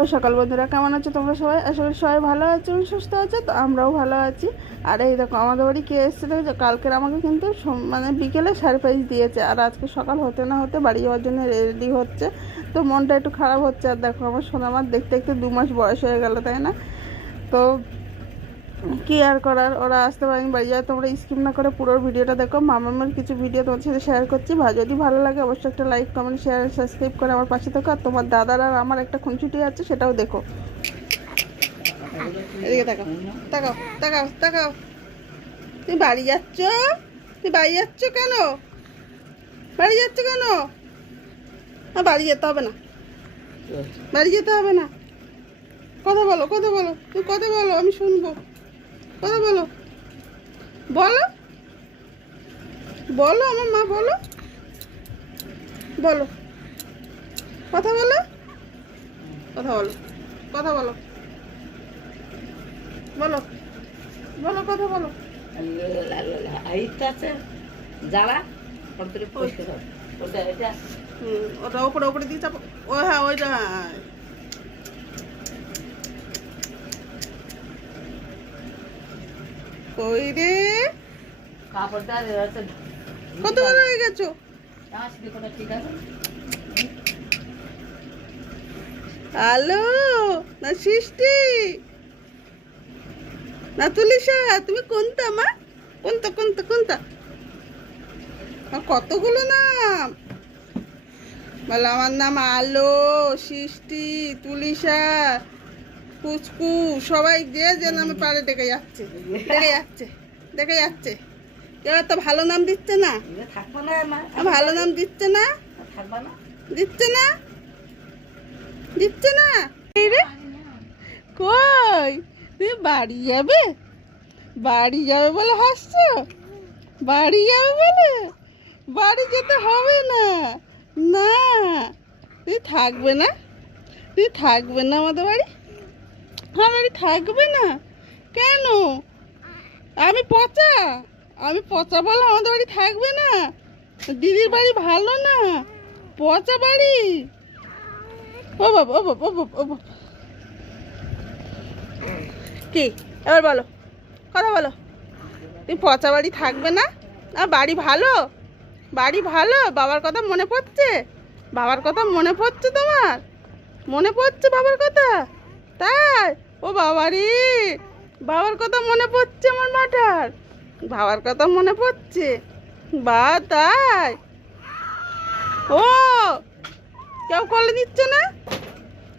সকাল বন্ধুরা, কেমন আছো তোমরা সবাই? আসলে সবাই ভালো আছো, সুস্থ আছো, তো আমরাও ভালো আছি। আর এই দেখো, আমাদের বাড়ি কে এসছে দেখো কালকের আমাকে কিন্তু মানে বিকেলে সারপ্রাইজ দিয়েছে। আর আজকে সকাল হতে না হতে বাড়ি যাওয়ার জন্য রেডি হচ্ছে। তো মনটা একটু খারাপ হচ্ছে। আর দেখো, আমার সোনামার দেখতে দেখতে দু মাস বয়স হয়ে গেলো, তাই না? তো কি আর করার? ওরা আসতে পারেনি, বাড়ি যায়। তোমরা স্কিপ না করে পুরো ভিডিওটা দেখো। মামামের কিছু ভিডিও তোমার সাথে শেয়ার করছি। যদি ভালো লাগে, অবশ্যই একটা লাইক কমেন্ট শেয়ার সাবস্ক্রাইব করে আমার পাশে থাকো। আর তোমার দাদার আর আমার একটা খুনছুটি আছে, সেটাও দেখো। এদিকে তাকাও তাকাও তাকাও তাকাও। তুই বাড়ি যাচ্ছ? তুই বাড়ি যাচ্ছ কেন? বাড়ি যাচ্ছ কেন? বাড়ি যেতে হবে না। বাড়ি যেতে হবে না। কথা বলো কথা বলো। তুই কথা বলো, আমি শুনব। কথা বলো। বলো। বলো আমার মা বলো। বলো। কথা বলো। কথা বলো। কথা বলো। বলো। বলো কথা বলো। আছে যারা ওটা ওটা ওপরে ওপরে দিয়ে চাপো। ও হ্যাঁ ওইটা কই রে কত বড় হয়ে গেছো? হ্যালো? না সৃষ্টি? না তুলিশা তুমি কোনটা মা? কোনটা কোনটা কোনটা? কতগুলো নাম? বলো আমার নাম আলো সৃষ্টি তুলিশা। পুচকু সবাই যে যে নামে পারে ডেকে যাচ্ছে। ডেকে যাচ্ছে ডেকে যাচ্ছে। কেউ তো ভালো নাম দিচ্ছে না। ভালো নাম দিচ্ছে না? দিচ্ছে না? দিচ্ছে না? রে। কই? তুমি বাড়ি যাবে? বাড়ি যাবে বলে হাসছো? বাড়ি যাবে বলে? বাড়ি যেতে হবে না। না। তুই থাকবে না? তুই থাকবে না আমাদের বাড়ি? বাড়ি থাকবে না? কেন? আমি পচা। আমি পচা বলে আমাদের বাড়ি থাকবে না। দিদির বাড়ি ভালো না? পচা বাড়ি? ও বাবা ও বাবা ও বাবা ও বাবা। কি? এবার বলো। কথা বলো। তুমি পচা বাড়ি থাকবে না? আর বাড়ি ভালো? বাড়ি ভালো? বাবার কথা মনে পড়ছে? বাবার কথা মনে পড়ছে তোমার? মনে পড়ছে বাবার কথা? তাই? ও বাবা রে বাবার কথা মনে পড়ছে আমার মাঠার বাবার কথা মনে পড়ছে। বা তাই? ও কেউ কলে নিচ্ছে না?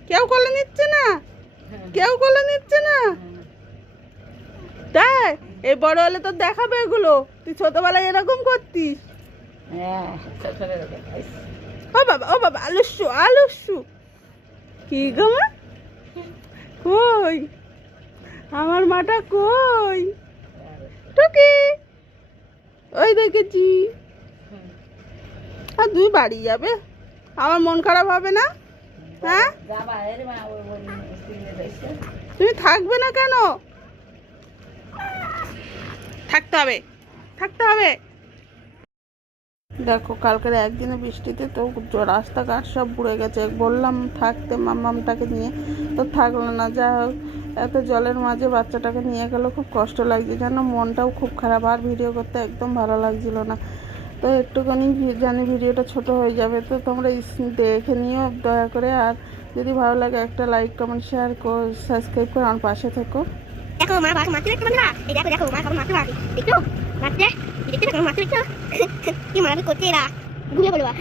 কেউ কলে নিচ্ছে না? কেউ কলে নিচ্ছে না? তাই? এই বড় হলে তো দেখাবে এগুলো। তুই ছোটবেলায় এরকম করতিস। হ্যাঁ। ও বাবা ও বাবা আলুসু আলুসু কি গো মা? কই? আমার মাটা কই? টুকি? ওই দেখেছি। আর তুই বাড়ি যাবে? আমার মন খারাপ হবে না? হ্যাঁ? তুমি থাকবে না কেন? থাকতে হবে। থাকতে হবে। দেখো, কালকের একদিনে বৃষ্টিতে তো রাস্তাঘাট সব পুড়ে গেছে। বললাম থাকতে মামামটাকে নিয়ে, তো থাকল না। যা হোক, এত জলের মাঝে বাচ্চাটাকে নিয়ে গেল, খুব কষ্ট লাগছে। যেন মনটাও খুব খারাপ, আর ভিডিও করতে একদম ভালো লাগছিল না। তো একটুখানি জানি ভিডিওটা ছোট হয়ে যাবে, তো তোমরা দেখে নিও, দয়া করে। আর যদি ভালো লাগে, একটা লাইক কমেন্ট শেয়ার সাবস্ক্রাইব করে, আমার পাশে থেকো। দেখো, মা দেখো দেখো, মা দেখছ? মাছ দেখতে দেখো মাছ দেখছ কি মারাবি করছে এরা মাছ